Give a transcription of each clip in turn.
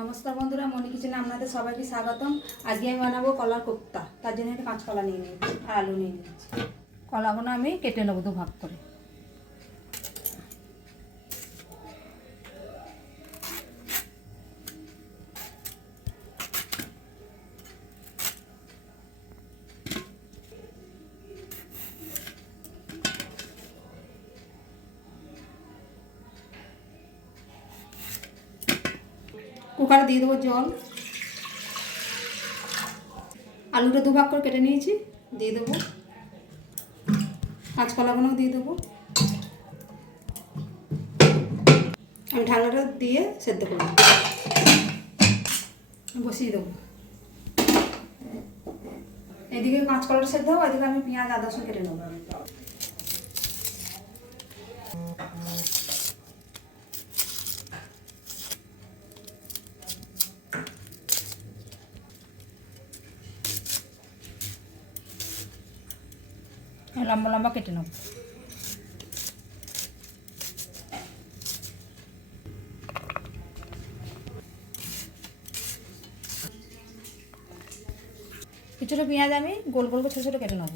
নমস্কার বন্ধুরা, মনি কিচেনে আপনাদের সবাইকে স্বাগতম। আজকে আমি বানাবো কলার কোফতা। তার জন্য একটা কাঁচকলা নিয়ে নিয়েছি আর আলু নিয়ে নিয়েছি। কলাগুলো আমি কেটে নেবো দুভাগ করে। কুকারে দিয়ে দেবো জল। আলুটা দুভাগ করে কেটে নিয়েছি, দিয়ে দেবো। কাঁচকলাগুলো দিয়ে দেবো। আমি ঢাকনাটা দিয়ে সেদ্ধ করব, বসিয়ে দেবো। এদিকে কাঁচকলাটা সেদ্ধ হবে, এদিকে আমি পেঁয়াজ আদা রসুন কেটে নেবো। লম্বা লম্বা কেটে নেব। কিছুটা পেঁয়াজ আমি গোল গোল করে ছোটো ছোটো কেটে নেব।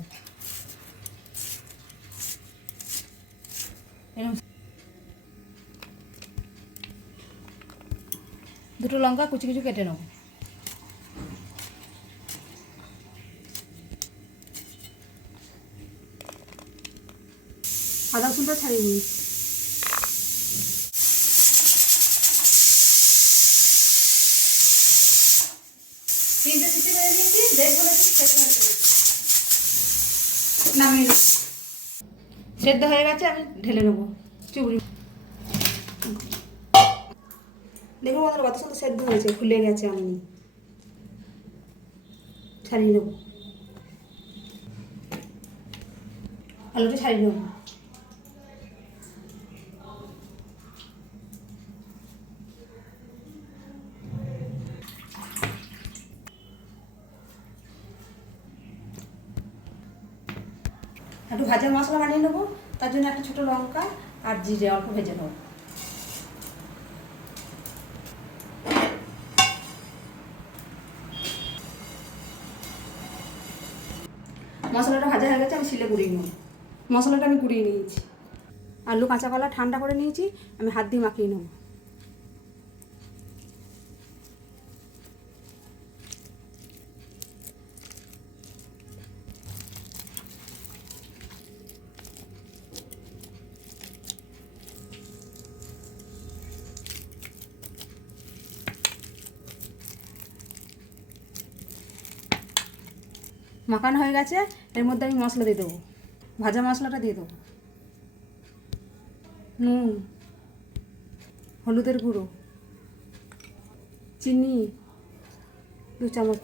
দুটো লঙ্কা কুচি কুচি কেটে নেব। আদা রসুনটা ছাড়িয়ে নিই। তিনটে সিটি মেরে দিয়েছি, দেখবো নামিয়ে সেদ্ধ হয়ে গেছে, আমি ঢেলে নেবো চুবড়ি। দেখুন বন্ধুরা, কত সুন্দর সেদ্ধ হয়েছে, ফুলে গেছে। আমি ছাড়িয়ে নেবো, আলুটা ছাড়িয়ে নেবো। একটু ভাজা মশলা বানিয়ে নেবো, তার জন্য একটা ছোটো লঙ্কা আর জিরে অল্প ভেজে নেবো। মশলাটা ভাজা হয়ে গেছে, আমি শিলে গুঁড়িয়ে নেব। মশলাটা আমি গুঁড়িয়ে নিয়েছি। আলু কাঁচা কলা ঠান্ডা করে নিয়েছি, আমি হাত দিয়ে মাখিয়ে নেব। মাখানো হয়ে গেছে, এর মধ্যে আমি মশলা দিয়ে দেবো। ভাজা মশলাটা দিয়ে দেবো। নুন, হলুদের গুঁড়ো, চিনি 2 চামচ,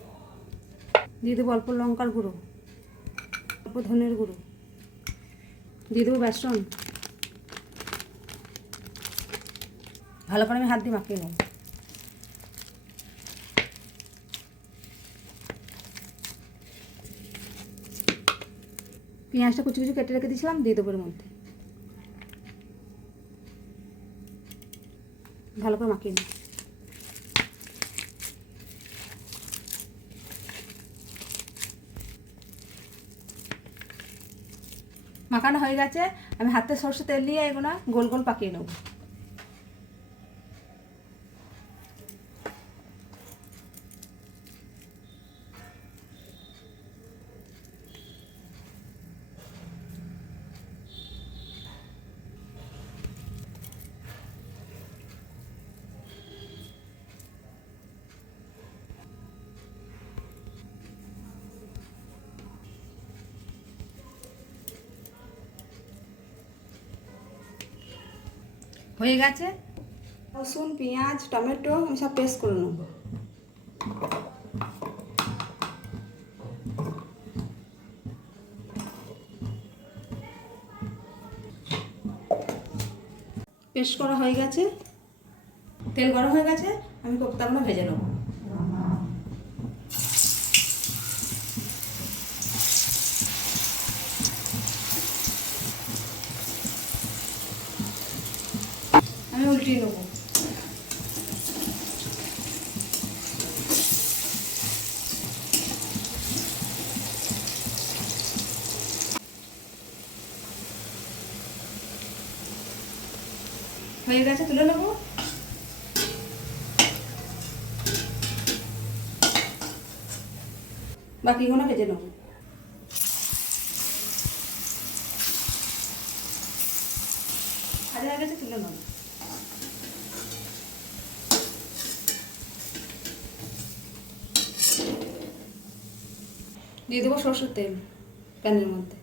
দিয়ে দেবো অল্প লঙ্কার গুঁড়ো, অল্প ধনের গুঁড়ো, দিয়ে দেবো বেসন। ভালো করে আমি হাত দিয়ে মাখিয়ে নেব। পেঁয়াজটা কুচি কুচি কেটে রেখে দিয়েছিলাম, দিয়ে দেবো এর মধ্যে। ভালো করে মাখিয়ে নিই। মাখানো হয়ে গেছে, আমি হাতে সরষে তেল দিয়ে এগুলো গোল গোল পাকিয়ে নেব। হয়ে গেছে। রসুন, পেঁয়াজ, টমেটো আমি সব পেস্ট করে নেব। পেস্ট করা হয়ে গেছে, তেল গরম হয়ে গেছে, আমি কোফতাগুলো ভেজে নেব। আমি উল্টিয়ে নেব। হয়ে গেছে, তুলে নেবো। বাকিগুলো ভেজে নেবো। ভাজা হয়ে গেছে, তুলে নেবো। দিয়ে দেবো সরষের তেল প্যানের মধ্যে,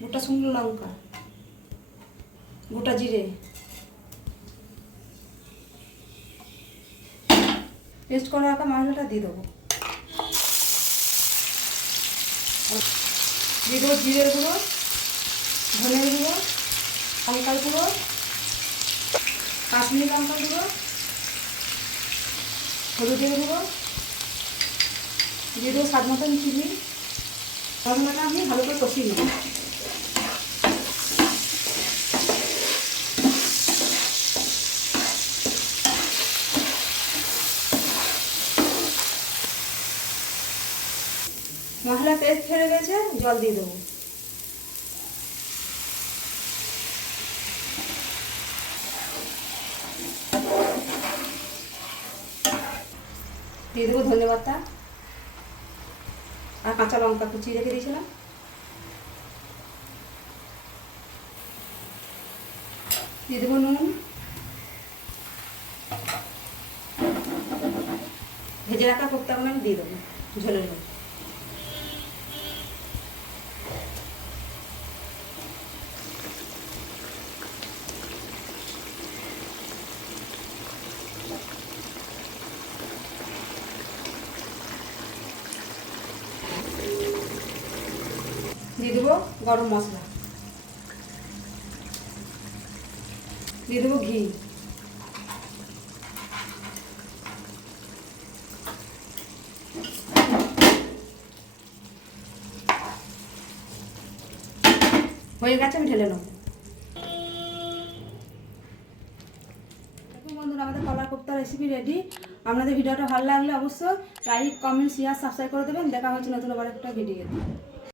গোটা শুকনো লঙ্কা, গোটা জিরে, পেস্ট করে রাখা মশলাটা দিয়ে দেবো। দিয়ে দেবো জিরের গুঁড়ো, ধনের গুঁড়ো, লঙ্কার গুঁড়ো, কাশ্মীরি লঙ্কার গুঁড়ো, হলুদের গুঁড়ো, দিয়ে দেবো স্বাদ মতন চিনি। মশলাটা আমি ভালো করে কষিয়ে নেব। মশলা পেস্ট ছেড়ে গেছে, জল দিয়ে দেবো। দিয়ে দেবো ধনে পাতা আর কাঁচা লঙ্কা কুচিয়ে রেখে দিয়েছিলাম। দিয়ে দেবো নুন, ভেজে রাখা কোপ্তাগুলো আমি দিয়ে দেবো ঝোলের মধ্যে। দিয়ে দেবো গরম মশলা, দিয়ে দেবো ঘি, হয়ে গেছে, আমি ঢেলে নেবো। দেখুন বন্ধুরা, আমাদের কলার কোপ্তা রেসিপি রেডি। আপনাদের ভিডিওটা ভালো লাগলে অবশ্যই লাইক, কমেন্ট, শেয়ার, সাবস্ক্রাইব করে দেবেন। দেখা হচ্ছে নতুন আবার একটা ভিডিও।